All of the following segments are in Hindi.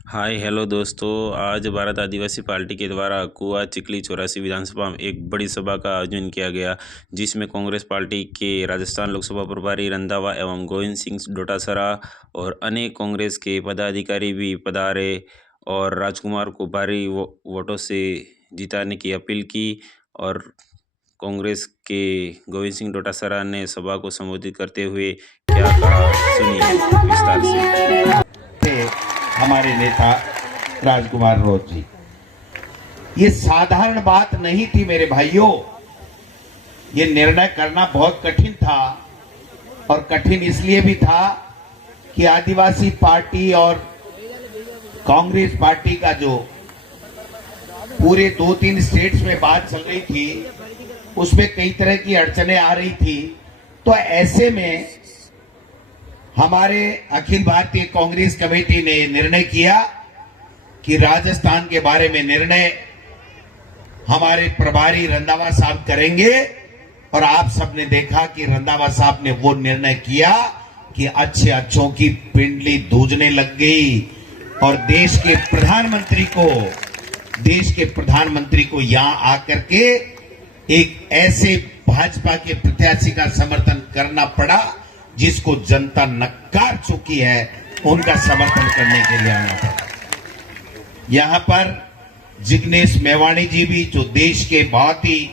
हाय हेलो दोस्तों। आज भारत आदिवासी पार्टी के द्वारा कुआ चिखली चौरासी विधानसभा में एक बड़ी सभा का आयोजन किया गया, जिसमें कांग्रेस पार्टी के राजस्थान लोकसभा प्रभारी रंधावा एवं गोविंद सिंह डोटासरा और अनेक कांग्रेस के पदाधिकारी भी पधारे और राजकुमार को भारी वोटों से जिताने की अपील की। और कांग्रेस के गोविंद सिंह डोटासरा ने सभा को संबोधित करते हुए क्या कहा, सुनिए विस्तार से। थे हमारे नेता राजकुमार रोज जी। ये साधारण बात नहीं थी मेरे भाइयों, ये निर्णय करना बहुत कठिन था। और कठिन इसलिए भी था कि आदिवासी पार्टी और कांग्रेस पार्टी का जो पूरे 2-3 स्टेट्स में बात चल रही थी, उसमें कई तरह की अड़चनें आ रही थी। तो ऐसे में हमारे अखिल भारतीय कांग्रेस कमेटी ने निर्णय किया कि राजस्थान के बारे में निर्णय हमारे प्रभारी रंधावा साहब करेंगे। और आप सबने देखा कि रंधावा साहब ने वो निर्णय किया कि अच्छे अच्छों की पिंडली दूजने लग गई और देश के प्रधानमंत्री को यहां आकर के एक ऐसे भाजपा के प्रत्याशी का समर्थन करना पड़ा जिसको जनता नकार चुकी है, उनका समर्थन करने के लिए आना पड़ा। यहां पर जिग्नेश मेवाणी जी भी, जो देश के बहुत ही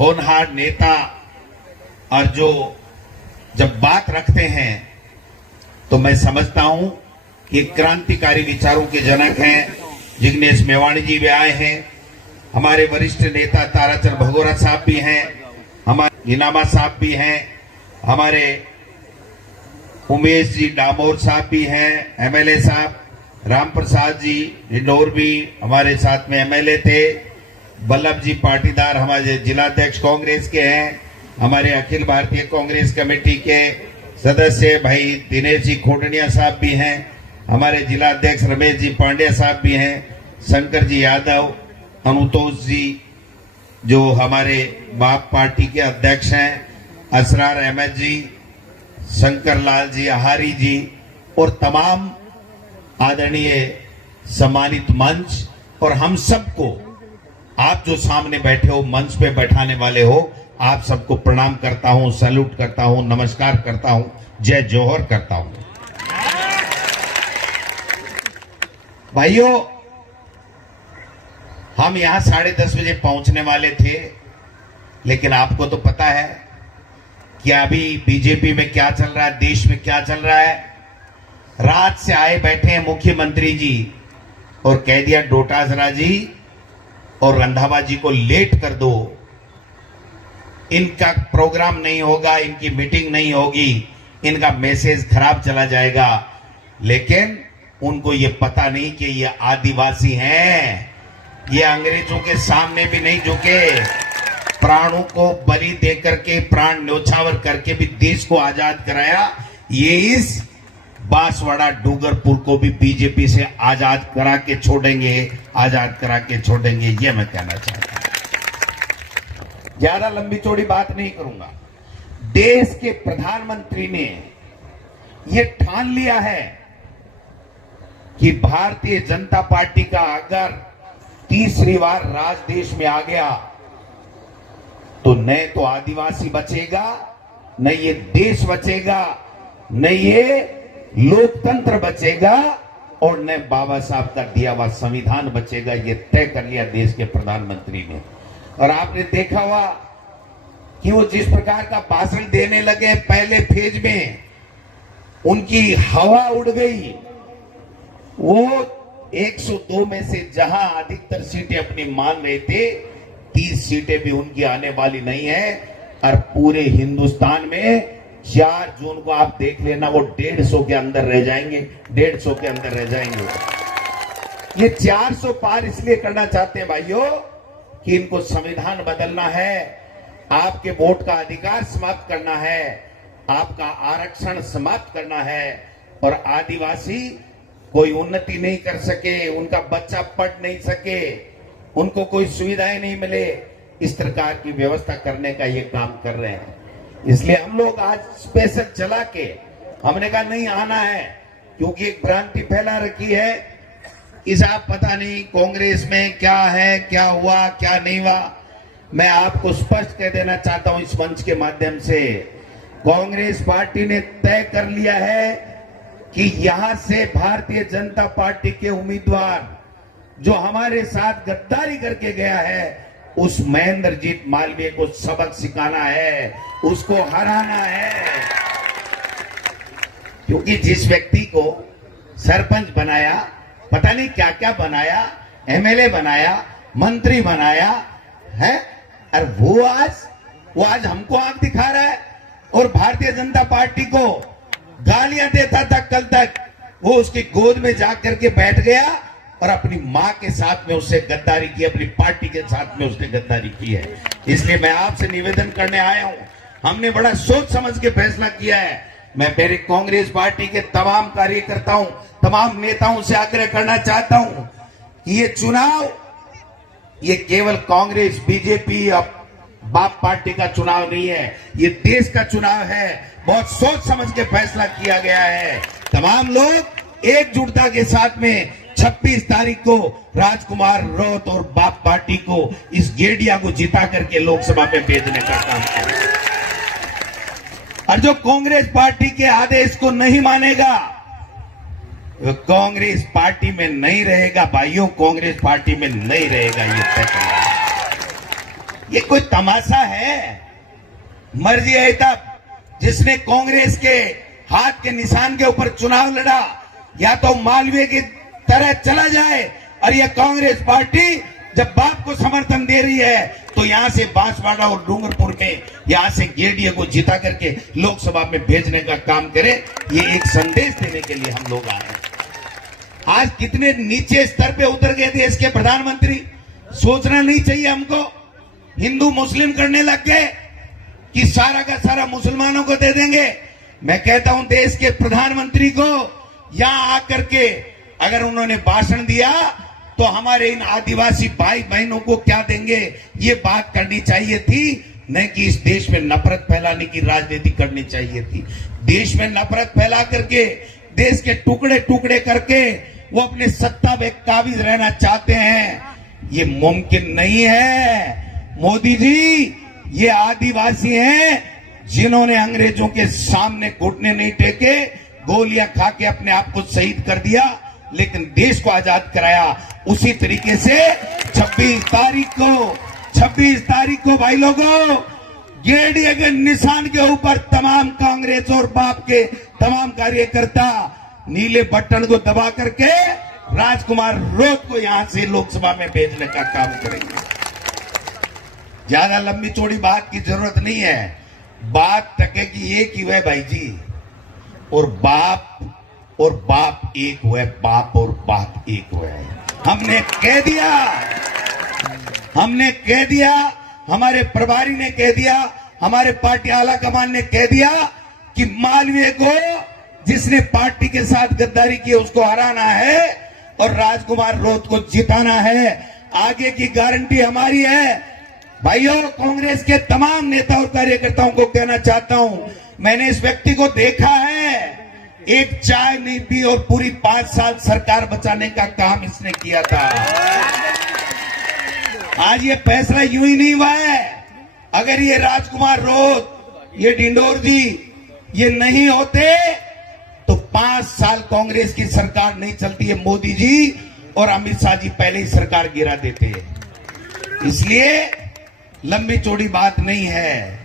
होनहार नेता और जो जब बात रखते हैं तो मैं समझता हूं कि क्रांतिकारी विचारों के जनक हैं। जिग्नेश मेवाणी जी भी आए हैं, हमारे वरिष्ठ नेता ताराचंद भगोरा साहब भी हैं, हमारे गिनामा साहब भी हैं, हमारे उमेश जी डामोर साहब भी हैं, एमएलए साहब राम प्रसाद जी इंदौर भी हमारे साथ में एमएलए थे, वल्लभ जी पाटीदार हमारे जिलाध्यक्ष कांग्रेस के हैं, हमारे अखिल भारतीय कांग्रेस कमेटी के सदस्य भाई दिनेश जी खोटनिया साहब भी हैं, हमारे जिलाध्यक्ष रमेश जी पांड्या साहब भी हैं, शंकर जी यादव, अनुतोष जी जो हमारे बाप पार्टी के अध्यक्ष हैं, असरार अहमद जी, शंकर लाल जी आहारी जी और तमाम आदरणीय सम्मानित मंच और हम सबको, आप जो सामने बैठे हो मंच पे बैठाने वाले हो, आप सबको प्रणाम करता हूं, सैल्यूट करता हूं, नमस्कार करता हूं, जय जोहर करता हूं। भाइयों, हम यहां 10:30 बजे पहुंचने वाले थे, लेकिन आपको तो पता है कि अभी बीजेपी में क्या चल रहा है, देश में क्या चल रहा है। रात से आए बैठे हैं मुख्यमंत्री जी और कह दिया डोटासरा जी और रंधावा जी को लेट कर दो, इनका प्रोग्राम नहीं होगा, इनकी मीटिंग नहीं होगी, इनका मैसेज खराब चला जाएगा। लेकिन उनको ये पता नहीं कि ये आदिवासी हैं, ये अंग्रेजों के सामने भी नहीं झुके, प्राणों को बलि देकर के, प्राण न्योछावर करके भी देश को आजाद कराया। ये इस बांसवाड़ा डूंगरपुर को भी बीजेपी से आजाद करा के छोड़ेंगे, आजाद करा के छोड़ेंगे, ये मैं कहना चाहता हूं। ज्यादा लंबी चौड़ी बात नहीं करूंगा। देश के प्रधानमंत्री ने ये ठान लिया है कि भारतीय जनता पार्टी का अगर तीसरी बार राज देश में आ गया तो न तो आदिवासी बचेगा, न ये देश बचेगा, न ये लोकतंत्र बचेगा और न बाबा साहब का दिया हुआ संविधान बचेगा। ये तय कर लिया देश के प्रधानमंत्री ने। और आपने देखा हुआ कि वो जिस प्रकार का भाषण देने लगे पहले फेज में, उनकी हवा उड़ गई। वो 102 में से जहां अधिकतर सीटें अपनी मान रहे थे, 30 सीटें भी उनकी आने वाली नहीं है। और पूरे हिंदुस्तान में 4 जून को आप देख लेना, वो 150 के अंदर रह जाएंगे, 150 के अंदर रह जाएंगे। ये 400 पार इसलिए करना चाहते हैं भाइयों कि इनको संविधान बदलना है, आपके वोट का अधिकार समाप्त करना है, आपका आरक्षण समाप्त करना है और आदिवासी कोई उन्नति नहीं कर सके, उनका बच्चा पढ़ नहीं सके, उनको कोई सुविधाएं नहीं मिले, इस प्रकार की व्यवस्था करने का ये काम कर रहे हैं। इसलिए हम लोग आज स्पेशल चला के हमने कहा नहीं आना है, क्योंकि एक भ्रांति फैला रखी है कि साहब पता नहीं कांग्रेस में क्या है, क्या हुआ, क्या नहीं हुआ। मैं आपको स्पष्ट कह देना चाहता हूं इस मंच के माध्यम से, कांग्रेस पार्टी ने तय कर लिया है कि यहां से भारतीय जनता पार्टी के उम्मीदवार जो हमारे साथ गद्दारी करके गया है, उस महेंद्रजीत मालवीय को सबक सिखाना है, उसको हराना है। क्योंकि जिस व्यक्ति को सरपंच बनाया, पता नहीं क्या क्या बनाया, एमएलए बनाया, मंत्री बनाया है, और वो आज हमको आंख दिखा रहा है और भारतीय जनता पार्टी को गालियां देता था। कल तक वो उसकी गोद में जाकर के बैठ गया और अपनी मां के साथ में उससे गद्दारी की, अपनी पार्टी के साथ में उसने गद्दारी की है। इसलिए मैं आपसे निवेदन करने आया हूं, हमने बड़ा सोच समझ के फैसला किया है। मैं मेरे कांग्रेस पार्टी के तमाम कार्यकर्ताओं, तमाम नेताओं से आग्रह करना चाहता हूं कि ये चुनाव, ये केवल कांग्रेस, बीजेपी, बाप पार्टी का चुनाव नहीं है, ये देश का चुनाव है। बहुत सोच समझ के फैसला किया गया है। तमाम लोग एकजुटता के साथ में 26 तारीख को राजकुमार रौत और बाप पार्टी को, इस गेडिया को जिता करके लोकसभा में भेजने का काम करें। और जो कांग्रेस पार्टी के आदेश को नहीं मानेगा, वो कांग्रेस पार्टी में नहीं रहेगा। भाइयों, कांग्रेस पार्टी में नहीं रहेगा, ये तय करना है। ये कोई तमाशा है? मर्जी है तब जिसने कांग्रेस के हाथ के निशान के ऊपर चुनाव लड़ा, या तो मालवीय की तरह चला जाए, और यह कांग्रेस पार्टी जब बाप को समर्थन दे रही है तो यहां से बांसवाड़ा और डूंगरपुर में, यहां से गेडिया को जिता करके लोकसभा में भेजने का काम करे। ये एक संदेश देने के लिए हम लोग आए हैं। आज कितने नीचे स्तर पे उतर गए देश के प्रधानमंत्री, सोचना नहीं चाहिए हमको? हिंदू मुस्लिम करने लग गए कि सारा का सारा मुसलमानों को दे देंगे। मैं कहता हूं, देश के प्रधानमंत्री को यहां आकर के अगर उन्होंने भाषण दिया तो हमारे इन आदिवासी भाई बहनों को क्या देंगे, ये बात करनी चाहिए थी, नहीं कि इस देश में नफरत फैलाने की राजनीति करनी चाहिए थी। देश में नफरत फैला करके, देश के टुकड़े टुकड़े करके वो अपने सत्ता में काबिज रहना चाहते हैं। ये मुमकिन नहीं है। मोदी जी, ये आदिवासी हैं जिन्होंने अंग्रेजों के सामने घुटने नहीं टेके, गोलियां खा के अपने आप को शहीद कर दिया, लेकिन देश को आजाद कराया। उसी तरीके से 26 तारीख को भाई लोगों, गेडिया के निशान के ऊपर तमाम कांग्रेस और बाप के तमाम कार्यकर्ता नीले बटन को दबा करके राजकुमार रौत को यहां से लोकसभा में भेजने का काम करेंगे। ज्यादा लंबी चौड़ी बात की जरूरत नहीं है। बात टकेगी एक ही है भाई जी, और बाप एक हुए, बाप और बाप एक हुए। हमने कह दिया, हमारे प्रभारी ने कह दिया, हमारे पार्टी आला कमान ने कह दिया कि मालवीय को, जिसने पार्टी के साथ गद्दारी की, उसको हराना है और राजकुमार रौत को जिताना है। आगे की गारंटी हमारी है। भाइयों, कांग्रेस के तमाम नेता और कार्यकर्ताओं को कहना चाहता हूं, मैंने इस व्यक्ति को देखा है, एक चाय नहीं पी और पूरी 5 साल सरकार बचाने का काम इसने किया था। आज ये फैसला यूं ही नहीं हुआ है। अगर ये राजकुमार रौत, ये डिंडोर जी, ये नहीं होते तो 5 साल कांग्रेस की सरकार नहीं चलती है। मोदी जी और अमित शाह जी पहले ही सरकार गिरा देते हैं। इसलिए लंबी चौड़ी बात नहीं है।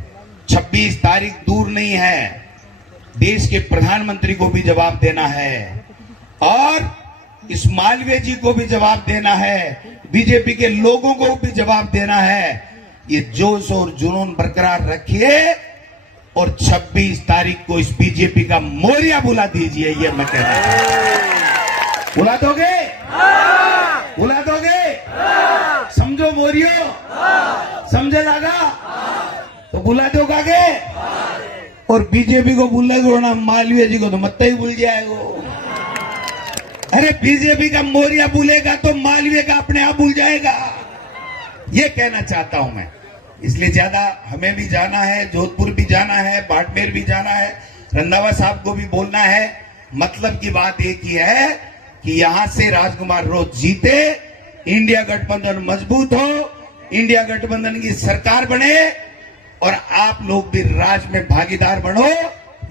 26 तारीख दूर नहीं है। देश के प्रधानमंत्री को भी जवाब देना है और इस मालवीय जी को भी जवाब देना है, बीजेपी के लोगों को भी जवाब देना है। ये जोश और जुनून बरकरार रखिए और 26 तारीख को इस बीजेपी का मोरिया बुला दीजिए। ये मैं कह रहा हूं। बुला दोगे? बुला दोगे? समझो मोरियो, समझे लगा तो बुला दोगे। और बीजेपी को भूलेगा ना, मालवीय जी को तो मत ही भूल जाएगा। अरे बीजेपी का मोरिया भूलेगा तो मालवीय का अपने आप भूल जाएगा। ये कहना चाहता हूं मैं। इसलिए ज्यादा हमें भी जाना है, जोधपुर भी जाना है, बाड़मेर भी जाना है, रंधावा साहब को भी बोलना है। मतलब की बात एक ही है कि यहां से राजकुमार रोज जीते, इंडिया गठबंधन मजबूत हो, इंडिया गठबंधन की सरकार बने और आप लोग भी राज में भागीदार बनो,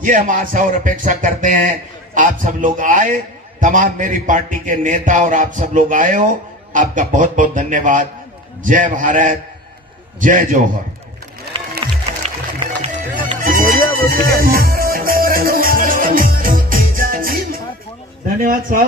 ये हम आशा और अपेक्षा करते हैं। आप सब लोग आए, तमाम मेरी पार्टी के नेता और आप सब लोग आए हो, आपका बहुत बहुत धन्यवाद। जय भारत, जय जौहर। धन्यवाद साहब।